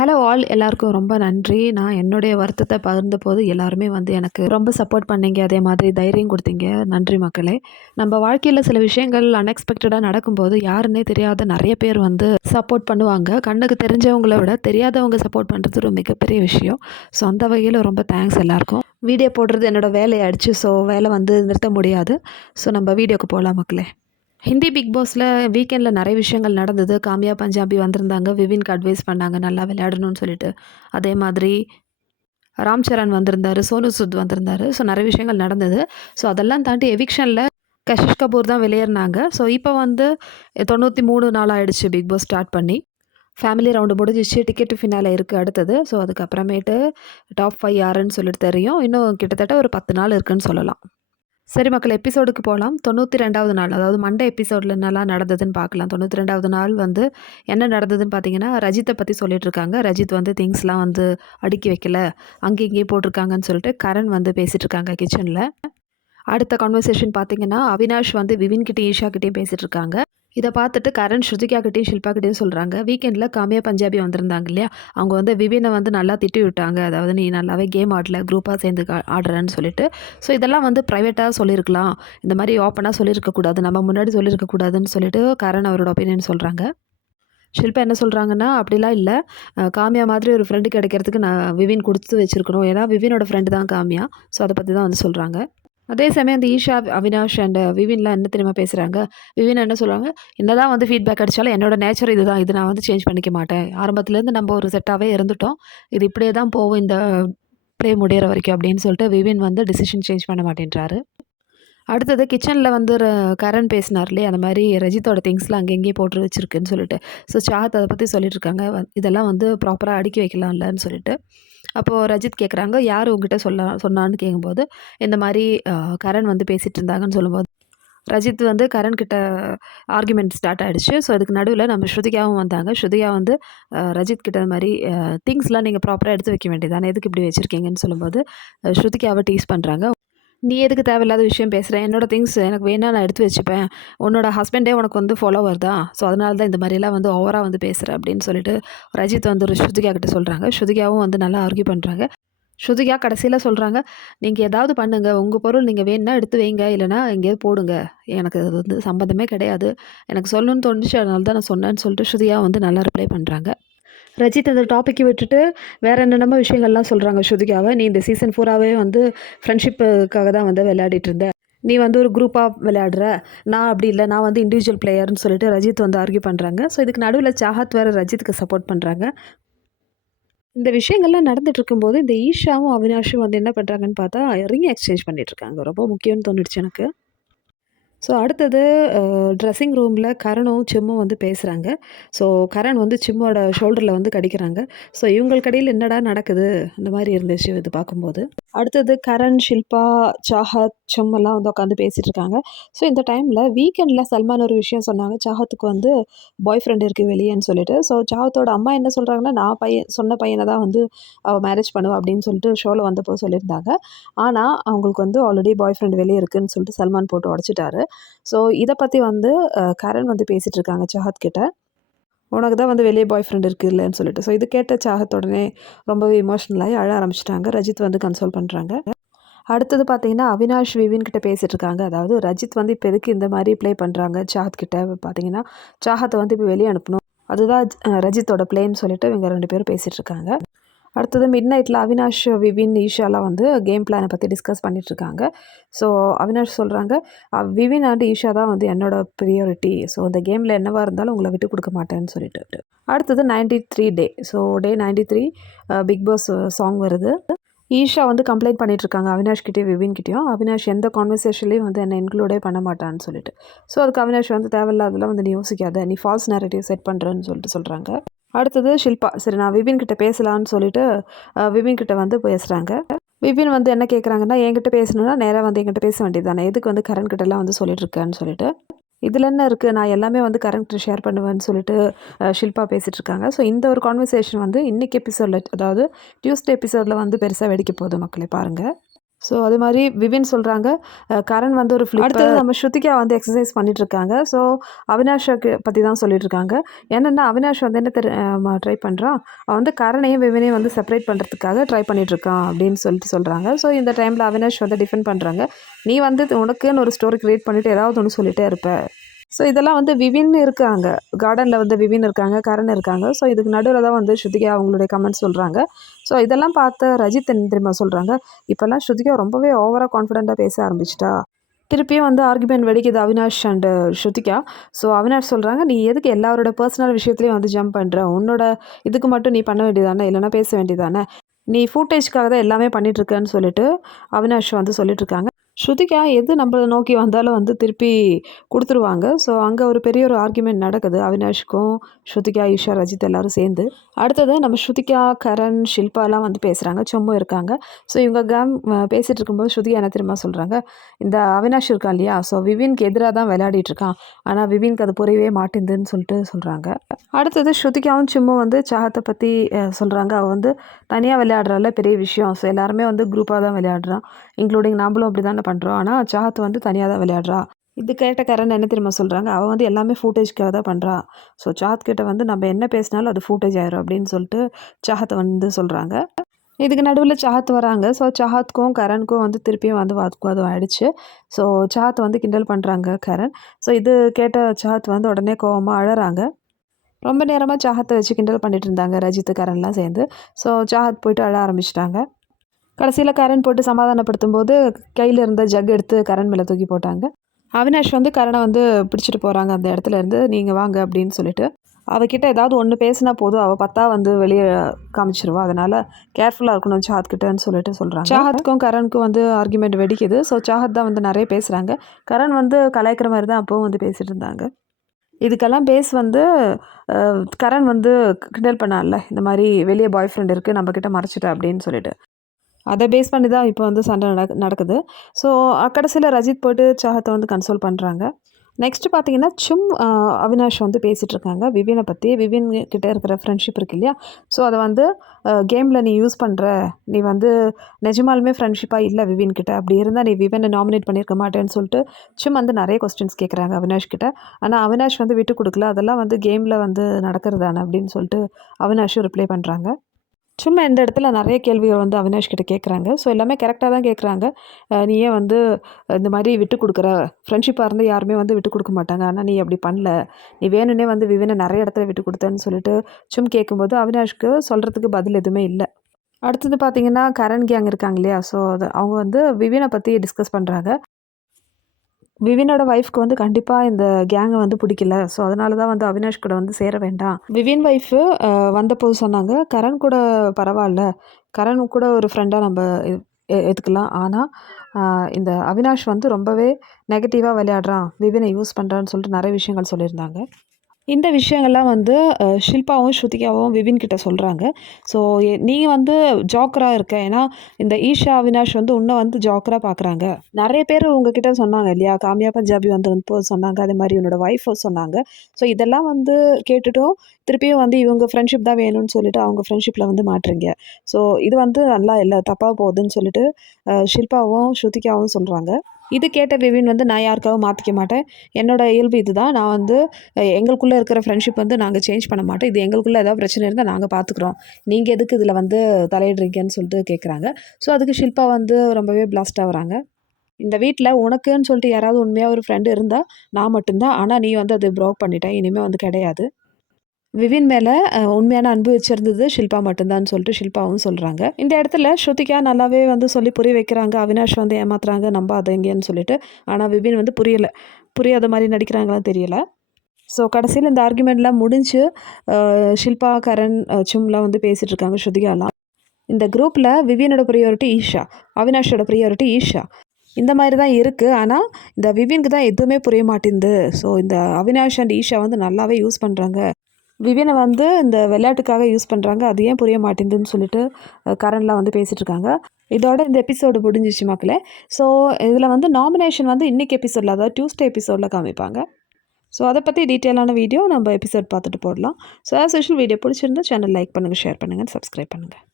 Hello all எல்லாருக்கும் ரொம்ப நன்றி. நான் என்னுடைய வருத்தத்தை பகிர்ந்த போது எல்லாருமே வந்து எனக்கு ரொம்ப சப்போர்ட் பண்ணீங்க. அதே மாதிரி தைரியம் கொடுத்தீங்க. நன்றி மக்களே. நம்ம வாழ்க்கையில் சில விஷயங்கள் அன்எக்ஸ்பெக்டடாக நடக்கும்போது யாருன்னே தெரியாத நிறைய பேர் வந்து சப்போர்ட் பண்ணுவாங்க. கண்ணுக்கு தெரிஞ்சவங்கள விட தெரியாதவங்க சப்போர்ட் பண்ணுறது ஒரு மிகப்பெரிய விஷயம். ஸோ அந்த வகையில் ரொம்ப தேங்க்ஸ் எல்லாருக்கும். வீடியோ போடுறது என்னோடய வேலையாயிடுச்சு. ஸோ வேலை வந்து நிறுத்த முடியாது. ஸோ நம்ம வீடியோக்கு போகலாம் மக்களே. ஹிந்தி பிக் பாஸில் வீக்கெண்டில் நிறைய விஷயங்கள் நடந்தது. காமியா பஞ்சாபி வந்திருந்தாங்க. விவின்க்கு அட்வைஸ் பண்ணாங்க. நல்லா விளையாடணும்னு சொல்லிட்டு. அதே மாதிரி ராம் சரண் வந்திருந்தார். சோனு சுத் வந்திருந்தார். ஸோ நிறைய விஷயங்கள் நடந்தது. ஸோ அதெல்லாம் தாண்டி எவிக்ஷனில் கஷிஷ் கபூர் தான் வெளியேறினாங்க. ஸோ இப்போ வந்து தொண்ணூற்றி மூணு நாள் ஆயிடுச்சு பிக் பாஸ் ஸ்டார்ட் பண்ணி. ஃபேமிலி ரவுண்டு முடிஞ்சிச்சு. டிக்கெட்டு ஃபினால இருக்குது அடுத்தது. ஸோ அதுக்கப்புறமேட்டு டாப் ஃபைவ் யாருன்னு சொல்லிட்டு தெரியும். இன்னும் கிட்டத்தட்ட ஒரு பத்து நாள் இருக்குதுன்னு சொல்லலாம். சரி மக்கள் எபிசோடுக்கு போகலாம் தொண்ணூற்றி ரெண்டாவது நாள் அதாவது மண்டே எபிசோடில் என்னெல்லாம் நடந்ததுன்னு பார்க்கலாம். தொண்ணூற்றி ரெண்டாவது நாள் வந்து என்ன நடந்ததுன்னு பார்த்தீங்கன்னா ரஜித்தை பற்றி சொல்லிட்டு இருக்காங்க. ரஜித் வந்து திங்ஸ்லாம் வந்து அடுக்கி வைக்கல. அங்கே இங்கேயும் போட்டிருக்காங்கன்னு சொல்லிட்டு கரண் வந்து பேசிகிட்டு இருக்காங்க கிச்சனில் அடுத்த கான்வர்சேஷன் பார்த்தீங்கன்னா அவினாஷ் வந்து விவின்கிட்டையும் ஈஷா கிட்டேயும் பேசிகிட்டு இருக்காங்க. இதை பார்த்துட்டு கரண் ஸ்ருதிகாக்கிட்டையும் ஷில்பாக்கிட்டையும் சொல்கிறாங்க வீக்கெண்டில் காமியா பஞ்சாபி வந்திருந்தாங்க இல்லையா? அவங்க வந்து விவினை வந்து நல்லா திட்டி விட்டாங்க அதாவது நீ நல்லாவே கேம் ஆடல குரூப்பாக சேர்ந்து ஆடுறேன்னு சொல்லிட்டு. ஸோ இதெல்லாம் வந்து ப்ரைவேட்டாக சொல்லியிருக்கலாம். இந்த மாதிரி ஓப்பனாக சொல்லியிருக்கக்கூடாது நம்ம முன்னாடி சொல்லியிருக்கக்கூடாதுன்னு சொல்லிட்டு கரண் அவரோட ஒப்பீனியன் சொல்கிறாங்க ஷில்பா என்ன சொல்கிறாங்கன்னா அப்படிலாம் இல்லை. காமியா மாதிரி ஒரு ஃப்ரெண்டு கிடைக்கிறதுக்கு நான் விவின் கொடுத்து வச்சுருக்கணும். ஏன்னா விவினோட ஃப்ரெண்டு தான் காமியா. ஸோ அதை பற்றி தான் வந்து சொல்கிறாங்க அதே சமயம் இந்த ஈஷா அவினாஷ் அண்ட் விவின்லாம் என்ன தெரியுமா பேசுகிறாங்க விவின் என்ன சொல்கிறாங்க என்னதான் வந்து ஃபீட்பேக் அடித்தாலும் என்னோட நேச்சர் இது தான் இது நான் வந்து சேஞ்ச் பண்ணிக்க மாட்டேன். ஆரம்பத்துலேருந்து நம்ம ஒரு செட்டாகவே இருந்துட்டோம். இது இப்படியே தான் போகும். இந்த ப்ளே முடியிற வரைக்கும் அப்படின்னு சொல்லிட்டு விவின் வந்து டிசிஷன் சேஞ்ச் பண்ண மாட்டேன்றாரு. அடுத்தது கிச்சனில் வந்து ர- கரண் பேசினார் இல்லையா? அந்த மாதிரி ரஜித்தோட திங்ஸ்லாம் அங்கெங்கேயே போட்டு வச்சுருக்குன்னு சொல்லிட்டு. ஸோ சாத் அதை பற்றி சொல்லிட்டு இருக்காங்க. வ- இதெல்லாம் வந்து ப்ராப்பராக அடுக்கி வைக்கலாம்லன்னு சொல்லிட்டு. அப்போது ரஜித் கேட்குறாங்க யார் உங்ககிட்ட சொல்ல சொன்னான்னு கேட்கும்போது இந்த மாதிரி கரண் வந்து பேசிகிட்டு இருந்தாங்கன்னு சொல்லும்போது ரஜித் வந்து கரண் கிட்ட ஆர்குமெண்ட் ஸ்டார்ட் ஆகிடுச்சு ஸோ அதுக்கு நடுவில் நம்ம ஸ்ருதிகாவும் வந்தாங்க. ஸ்ருதிகா வந்து ரஜித் கிட்ட இந்த மாதிரி திங்ஸ்லாம் நீங்கள் ப்ராப்பராக எடுத்து வைக்க வேண்டியதானே எதுக்கு இப்படி வச்சுருக்கீங்கன்னு சொல்லும்போது ஸ்ருதிகாவை டீஸ் பண்ணுறாங்க நீ எதுக்கு தேவையில்லாத விஷயம் பேசுகிற என்னோட திங்ஸ் எனக்கு வேணால் நான் எடுத்து வச்சுப்பேன். உன்னோட ஹஸ்பண்டே உனக்கு வந்து ஃபாலோவர் தான். ஸோ அதனால தான் இந்த மாதிரிலாம் வந்து ஓவராக வந்து பேசுகிறேன் அப்படின்னு சொல்லிட்டு ரஜித் வந்து ஒரு ஸ்ருதிகா கிட்ட சொல்கிறாங்க ஸ்ருதிகாவும் வந்து நல்லா ஆர்கியூ பண்ணுறாங்க ஸ்ருதிகா கடைசியில் சொல்கிறாங்க நீங்கள் ஏதாவது பண்ணுங்கள் உங்கள் பொருள் நீங்கள் வேணும்னா எடுத்து வைங்க. இல்லைனா எங்கேயாவது போடுங்க. எனக்கு அது வந்து சம்மந்தமே கிடையாது. எனக்கு சொல்லணும்னு தோணுச்சு. அதனால தான் நான் சொன்னேன்னு சொல்லிட்டு ஸ்ருதியா வந்து நல்லா ரிப்ளை பண்ணுறாங்க ரஜித் அந்த டாப்பிக்கை விட்டுட்டு வேறு என்னென்னமோ விஷயங்கள்லாம் சொல்கிறாங்க ஸ்ருதிகாவை. நீ இந்த சீசன் ஃபோராகவே வந்து ஃப்ரெண்ட்ஷிப்புக்காக தான் வந்து விளையாடிட்டு இருந்த. நீ வந்து ஒரு குரூப்பாக விளையாடுற. நான் அப்படி இல்லை. நான் வந்து இண்டிவிஜுவல் பிளேயர்னு சொல்லிட்டு ரஜித் வந்து ஆர்கியூ பண்ணுறாங்க ஸோ இதுக்கு நடுவில் சாஹத் வேறு ரஜித்துக்கு சப்போர்ட் பண்ணுறாங்க இந்த விஷயங்கள்லாம் நடந்துட்டு இருக்கும்போது இந்த ஈஷாவும் அவினாஷும் வந்து என்ன பண்ணுறாங்கன்னு பார்த்தா ரிங் எக்ஸ்சேஞ்ச் பண்ணிட்டு இருக்காங்க. ரொம்ப முக்கியம்னு தோணுச்சு எனக்கு. ஸோ அடுத்தது ட்ரெஸ்ஸிங் ரூமில் கரணும் சிம்மும் வந்து பேசுகிறாங்க ஸோ கரண் வந்து சிம்மோட ஷோல்டரில் வந்து கடிக்கிறாங்க. ஸோ இவங்களுக்கடையில் என்னடா நடக்குது? அந்த மாதிரி இருந்துச்சு இது பார்க்கும்போது. அடுத்தது கரண் ஷில்பா சாஹத் சிம்மெல்லாம் வந்து உட்காந்து பேசிகிட்டு இருக்காங்க. ஸோ இந்த டைமில் வீக்கெண்டில் சல்மான் ஒரு விஷயம் சொன்னாங்க. சாஹத்துக்கு வந்து பாய் ஃப்ரெண்ட் இருக்குது வெளியேன்னு சொல்லிட்டு. ஸோ சாஹத்தோட அம்மா என்ன சொல்கிறாங்கன்னா நான் பையன் சொன்ன பையனை தான் வந்து அவள் மேரேஜ் பண்ணுவா அப்படின்னு சொல்லிட்டு ஷோவில் வந்தப்போ சொல்லியிருந்தாங்க. ஆனால் அவங்களுக்கு வந்து ஆல்ரெடி பாய் ஃப்ரெண்ட் வெளியே இருக்குதுன்னு சொல்லிட்டு சல்மான் போட்டு உடச்சிட்டாரு. ஸோ இதை பற்றி வந்து கரண் வந்து பேசிகிட்டு இருக்காங்க சாஹத் கிட்ட. உனக்கு தான் வந்து வெளியே பாய் ஃப்ரெண்ட் இருக்குது இல்லைன்னு சொல்லிட்டு. ஸோ இது கேட்ட சாகத் உடனே ரொம்பவே இமோஷனலாகி அழ ஆரம்பிச்சிட்டாங்க. ரஜித் வந்து கன்சோல் பண்ணுறாங்க அடுத்தது பார்த்தீங்கன்னா அவினாஷ் விவின் கிட்ட பேசிகிட்டு இருக்காங்க அதாவது ரஜித் வந்து இப்போ எதுக்கு இந்த மாதிரி ப்ளே பண்ணுறாங்க சாஹத் கிட்ட பார்த்தீங்கன்னா சாஹத்தை வந்து இப்போ வெளியே அனுப்பணும். அதுதான் ரஜித்தோட பிளேன்னு சொல்லிட்டு இவங்க ரெண்டு பேரும் பேசிகிட்டு இருக்காங்க அடுத்தது மிட் நைட்டில் அவினாஷ் விவின் ஈஷாலாம் வந்து கேம் பிளானை பற்றி டிஸ்கஸ் பண்ணிகிட்ருக்காங்க இருக்காங்க ஸோ அவினாஷ் சொல்கிறாங்க விவின் அண்ட் ஈஷா தான் வந்து என்னோடய ப்ரியாரிட்டி ஸோ இந்த கேமில் என்னவாக இருந்தாலும் உங்களை விட்டு கொடுக்க மாட்டேன்னு சொல்லிட்டு. அடுத்தது 93 three day so day 93 three Bigg Boss song வருது. ஈஷா வந்து கம்ப்ளைண்ட் பண்ணிட்டு இருக்காங்க அவினாஷ் கிட்டேயும் விவின் கிட்டேயும். அவினாஷ் எந்த கான்வர்சேஷன்லேயும் வந்து என்னை இன்க்ளூடே பண்ண மாட்டான்னு சொல்லிட்டு. ஸோ அதுக்கு அவினாஷ் வந்து தேவையில்லாதெல்லாம் வந்து நீ யோசிக்காத. நீ ஃபால்ஸ் நேரட்டிவ் செட் பண்ணுறேன்னு சொல்லிட்டு சொல்கிறாங்க அடுத்தது ஷில்பா. சரி நான் விபின் கிட்ட பேசலான்னு சொல்லிட்டு விபின் கிட்ட வந்து பேசுகிறாங்க விபின் வந்து என்ன கேட்குறாங்கன்னா என்கிட்ட பேசணும்னா நேராக வந்து என்கிட்ட பேச வேண்டியது தானே எதுக்கு வந்து கரண் கிட்டலாம் வந்து சொல்லிட்டு இருக்கேன்னு சொல்லிட்டு? இதில் என்ன இருக்குது நான் எல்லாமே வந்து கரண்ட் ஷேர் பண்ணுவேன்னு சொல்லிட்டு ஷில்பா பேசிகிட்டு இருக்காங்க. ஸோ இந்த ஒரு கான்வர்சேஷன் வந்து இன்னைக்கு எபிசோடில் அதாவது டியூஸ்டே எபிசோடில் வந்து பெருசாக வெடிக்க போகுது மக்களே பாருங்கள் ஸோ அது மாதிரி விபின் சொல்கிறாங்க கரண் வந்து ஒரு ஃபிளிப் அடுத்தது நம்ம ஸ்ருதிகா வந்து எக்ஸசைஸ் பண்ணிட்டு இருக்காங்க ஸோ அவினாஷாக்கு பற்றி தான் சொல்லிட்டு இருக்காங்க என்னென்னா அவினாஷ் வந்து என்ன தெரி ட்ரை பண்ணுறான் அவன் வந்து கரணையும் விவினையும் வந்து செப்பரேட் பண்ணுறதுக்காக ட்ரை பண்ணிட்டு இருக்கான் அப்படின்னு சொல்லிட்டு சொல்கிறாங்க ஸோ இந்த டைமில் அவினாஷ் வந்து டிஃபெண்ட் பண்ணுறாங்க நீ வந்து உனக்குன்னு ஒரு ஸ்டோரி க்ரியேட் பண்ணிவிட்டு ஏதாவது ஒன்று சொல்லிகிட்டே இருப்ப. ஸோ இதெல்லாம் வந்து விவின் இருக்காங்க. கார்டனில் வந்து விவின் இருக்காங்க. கரண் இருக்காங்க. ஸோ இதுக்கு நடுவில் தான் வந்து ஸ்ருதிகா அவங்களுடைய கமெண்ட்ஸ் சொல்கிறாங்க ஸோ இதெல்லாம் பார்த்து ரஜித் என்ன தெரியுமா சொல்கிறாங்க இப்போல்லாம் ஸ்ருதிகா ரொம்பவே ஓவராக கான்ஃபிடென்ட்டாக பேச ஆரம்பிச்சிட்டா. திருப்பியும் வந்து ஆர்குமெண்ட் வெடிக்குது அவினாஷ் அண்டு ஸ்ருதிகா. ஸோ அவினாஷ் சொல்கிறாங்க நீ எதுக்கு எல்லாரோட பர்சனல் விஷயத்துலையும் வந்து ஜம்ப் பண்ணுற உன்னோட இதுக்கு மட்டும் நீ பண்ண வேண்டியதானே? இல்லைனா பேச வேண்டியதானே? நீ ஃபூட்டேஜ்க்காக தான் எல்லாமே பண்ணிகிட்ருக்கேன்னு சொல்லிட்டு அவினாஷ் வந்து சொல்லிட்டுருக்காங்க ஸ்ருதிகா எது நம்மளை நோக்கி வந்தாலும் வந்து திருப்பி கொடுத்துருவாங்க. ஸோ அங்கே ஒரு பெரிய ஒரு ஆர்குமெண்ட் நடக்குது. அவினாஷ்க்கும் ஸ்ருதிகா ஈஷா ரஜித் எல்லாரும் சேர்ந்து. அடுத்தது நம்ம ஸ்ருதிகா கரண் ஷில்பாலாம் வந்து பேசுகிறாங்க சும்மா இருக்காங்க. ஸோ இவங்க கேம் பேசிகிட்டு இருக்கும்போது ஸ்ருதிகா என்ன தெரியுமா சொல்கிறாங்க இந்த அவினாஷ் இருக்கான் இல்லையா? ஸோ விவின்க்கு எதிராக தான் விளையாடிட்டு இருக்கான். ஆனால் விவின்க்கு அது புரியவே மாட்டேங்குதுன்னு சொல்லிட்டு சொல்கிறாங்க அடுத்தது ஸ்ருதிகாவும் சும்மா வந்து சாகத்தை பற்றி சொல்கிறாங்க அவள் வந்து தனியாக விளையாடுறால பெரிய விஷயம். ஸோ எல்லாருமே வந்து குரூப்பாக தான் விளையாடுறான் இன்க்ளூடிங் நம்மளும் அப்படி தானே பண்ணுறோம் ஆனால் சாகத் வந்து தனியாக தான் விளையாடுறா. இது கேட்ட கரண் என்ன தெரியுமா சொல்கிறாங்க அவள் வந்து எல்லாமே ஃபூட்டேஜ்க்காக தான் பண்ணுறா ஸோ சாத் கிட்ட வந்து நம்ம என்ன பேசினாலும் அது ஃபூட்டேஜ் ஆயிரும் அப்படின்னு சொல்லிட்டு சாகத்தை வந்து சொல்கிறாங்க இதுக்கு நடுவில் சாத் வராங்க. ஸோ சாஹத்க்கும் கரனுக்கும் வந்து திருப்பியும் வந்து வாக்குவாதம் ஆயிடுச்சு. ஸோ சாத் வந்து கிண்டல் பண்ணுறாங்க கரண். ஸோ இது கேட்ட சாத் வந்து உடனே கோவமாக அழறாங்க. ரொம்ப நேரமாக சாகத்தை வச்சு கிண்டல் பண்ணிட்டு இருந்தாங்க ரஜித் கரன்லாம் சேர்ந்து. ஸோ சாகத் போயிட்டு அழ ஆரம்பிச்சிட்டாங்க. கடைசியில் கரண் போட்டு சமாதானப்படுத்தும் போது கையில் இருந்த ஜக் எடுத்து கரண் மேலே தூக்கி போட்டாங்க. அவினாஷ் வந்து கரணை வந்து பிடிச்சிட்டு போகிறாங்க அந்த இடத்துல இருந்து நீங்கள் வாங்க அப்படின்னு சொல்லிட்டு. அவகிட்ட ஏதாவது ஒன்று பேசினா போதும் அவள் பத்தா வந்து வெளியே காமிச்சிருவா. அதனால் கேர்ஃபுல்லாக இருக்கணும் சாஹத் கிட்டன்னு சொல்லிட்டு சொல்கிறாங்க சாஹத்துக்கும் கரனுக்கும் வந்து ஆர்குமெண்ட் வெடிக்குது. ஸோ சாஹத் தான் வந்து நிறைய பேசுகிறாங்க கரண் வந்து கலாய்க்கிற மாதிரி தான் அப்போவும் வந்து பேசிகிட்டு இருந்தாங்க. இதுக்கெல்லாம் பேஸ் வந்து கரண் வந்து கிண்டல் பண்ணால இந்த மாதிரி வெளியே பாய் ஃப்ரெண்ட் இருக்குது நம்மக்கிட்ட மறைச்சிட்டா அப்படின்னு சொல்லிட்டு. அதை பேஸ் பண்ணி தான் இப்போ வந்து சண்டை நட நடக்குது. ஸோ கடைசியில் ரஜித் போட்டு சாகத்தை வந்து கன்சோல் பண்ணுறாங்க நெக்ஸ்ட் பார்த்தீங்கன்னா சும் அவினாஷ் வந்து பேசிகிட்டு இருக்காங்க. விவினை பற்றி விவின் கிட்டே இருக்கிற ஃப்ரெண்ட்ஷிப் இருக்கு இல்லையா? ஸோ அதை வந்து கேமில் நீ யூஸ் பண்ணுற நீ வந்து நிஜமாலுமே ஃப்ரெண்ட்ஷிப்பாக இல்லை விவின் கிட்ட. அப்படி இருந்தால் நீ விவினை நாமினேட் பண்ணியிருக்க மாட்டேன்னு சொல்லிட்டு சும் வந்து நிறைய கொஸ்டின்ஸ் கேட்குறாங்க அவினாஷ் கிட்ட. ஆனால் அவினாஷ் வந்து விட்டு கொடுக்கல. அதெல்லாம் வந்து கேமில் வந்து நடக்கிறதானே அப்படின்னு சொல்லிட்டு அவினாஷும் ரிப்ளை பண்ணுறாங்க சும்மா இந்த இடத்துல நிறைய கேள்விகள் வந்து அவினாஷ் கிட்ட கேட்குறாங்க ஸோ எல்லாமே கரெக்டாக தான் கேட்குறாங்க நீ ஏன் வந்து இந்த மாதிரி விட்டு கொடுக்குற ஃப்ரெண்ட்ஷிப்பாக இருந்து யாருமே வந்து விட்டு கொடுக்க மாட்டாங்க. ஆனால் நீ அப்படி பண்ணல. நீ வேணும்னே வந்து விவினை நிறைய இடத்துல விட்டு கொடுத்தேன்னு சொல்லிட்டு சும் கேட்கும்போது அவினாஷ்க்கு சொல்கிறதுக்கு பதில் எதுவுமே இல்லை. அடுத்தது பார்த்தீங்கன்னா கரண் கேங் இருக்காங்க இல்லையா? ஸோ அது அவங்க வந்து விவினை பற்றி டிஸ்கஸ் பண்ணுறாங்க விவினோட ஒய்ஃப்க்கு வந்து கண்டிப்பாக இந்த கேங்கை வந்து பிடிக்கல. ஸோ அதனால தான் வந்து அவினாஷ் கூட வந்து சேர வேண்டாம். விவின் ஒய்ஃபு வந்தபோது சொன்னாங்க கரண் கூட பரவாயில்ல. கரண் கூட ஒரு ஃப்ரெண்டாக நம்ம எடுத்துக்கலாம் ஆனால் இந்த அவினாஷ் வந்து ரொம்பவே நெகட்டிவாக விளையாடுறான். விவினை யூஸ் பண்ணுறான்னு சொல்லிட்டு நிறைய விஷயங்கள் சொல்லியிருந்தாங்க. இந்த விஷயங்கள்லாம் வந்து ஷில்பாவும் ஸ்ருதிகாவும் விபின் கிட்ட சொல்கிறாங்க ஸோ நீ வந்து ஜாக்கராக இருக்க ஏன்னா இந்த ஈஷா அவினாஷ் வந்து இன்னும் வந்து ஜாக்கராக பார்க்குறாங்க நிறைய பேர் உங்ககிட்ட சொன்னாங்க இல்லையா? காமியா பஞ்சாபி வந்து வந்து சொன்னாங்க அதே மாதிரி உன்னோட ஒய்ஃபும் சொன்னாங்க. ஸோ இதெல்லாம் வந்து கேட்டுட்டும் திருப்பியும் வந்து இவங்க ஃப்ரெண்ட்ஷிப் தான் வேணும்னு சொல்லிட்டு அவங்க ஃப்ரெண்ட்ஷிப்பில் வந்து மாட்டுறீங்க ஸோ இது வந்து நல்லா இல்லை தப்பாக போகுதுன்னு சொல்லிட்டு ஷில்பாவும் ஸ்ருதிகாவும் சொல்கிறாங்க இது கேட்ட விவின் வந்து நான் யாருக்காகவும் மாற்றிக்க மாட்டேன். என்னோட இயல்பு இது தான் நான் வந்து எங்களுக்குள்ளே இருக்கிற ஃப்ரெண்ட்ஷிப் வந்து நாங்கள் சேஞ்ச் பண்ண மாட்டோம். இது எங்களுக்குள்ளே ஏதாவது பிரச்சனை இருந்தால் நாங்கள் பார்த்துக்குறோம் நீங்கள் எதுக்கு இதில் வந்து தலையிடுறீங்கன்னு சொல்லிட்டு கேட்குறாங்க ஸோ அதுக்கு ஷில்பா வந்து ரொம்பவே பிளாஸ்ட் ஆகுறாங்க. இந்த வீட்டில் உனக்குன்னு சொல்லிட்டு யாராவது உண்மையாக ஒரு ஃப்ரெண்டு இருந்தால் நான் மட்டும்தான். ஆனால் நீ வந்து அது ப்ரோக் பண்ணிட்டேன் இனிமேல் வந்து கிடையாது. விவின் மேலே உண்மையான அன்பு வச்சிருந்தது ஷில்பா மட்டும்தான் சொல்லிட்டு ஷில்பாவும் சொல்கிறாங்க இந்த இடத்துல ஸ்ருதிகா நல்லாவே வந்து சொல்லி புரிய வைக்கிறாங்க. அவினாஷ் வந்து ஏமாத்துறாங்க. நம்பாதீங்கன்னு சொல்லிட்டு. ஆனால் விவின் வந்து புரியலை. புரியாத மாதிரி நடிக்கிறாங்களான்னு தெரியல. ஸோ கடைசியில் இந்த ஆர்குமெண்ட்லாம் முடிஞ்சு ஷில்பா கரண் சும்லாம் வந்து பேசிகிட்டு இருக்காங்க ஸ்ருதிகாலாம். இந்த குரூப்பில் விவியனோட ப்ரியாரிட்டி ஈஷா. அவினாஷோட ப்ரியாரிட்டி ஈஷா. இந்த மாதிரி தான் இருக்குது ஆனால் இந்த விவின்க்கு தான் எதுவுமே புரிய மாட்டேங்குது. ஸோ இந்த அவினாஷ் அண்ட் ஈஷா வந்து நல்லாவே யூஸ் பண்ணுறாங்க விவியனை வந்து இந்த விளையாட்டுக்காக யூஸ் பண்ணுறாங்க அது ஏன் புரிய மாட்டேங்குதுன்னு சொல்லிட்டு கரண்ட்லாம் வந்து பேசிகிட்டு இருக்காங்க. இதோட இந்த எபிசோடு முடிஞ்சிச்சு மக்களே. ஸோ இதில் வந்து நாமினேஷன் வந்து இன்றைக்கி எபிசோடில் அதாவது டியூஸ்டே எபிசோடில் காமிப்பாங்க. ஸோ அதை பற்றி டீட்டெயிலான வீடியோ நம்ம எபிசோட் பார்த்துட்டு போடலாம். ஸோ ஆஸ் யூஷுவல் வீடியோ பிடிச்சிருந்தா சேனல் லைக் பண்ணுங்கள் ஷேர் பண்ணுங்கள் சப்ஸ்கிரைப் பண்ணுங்கள்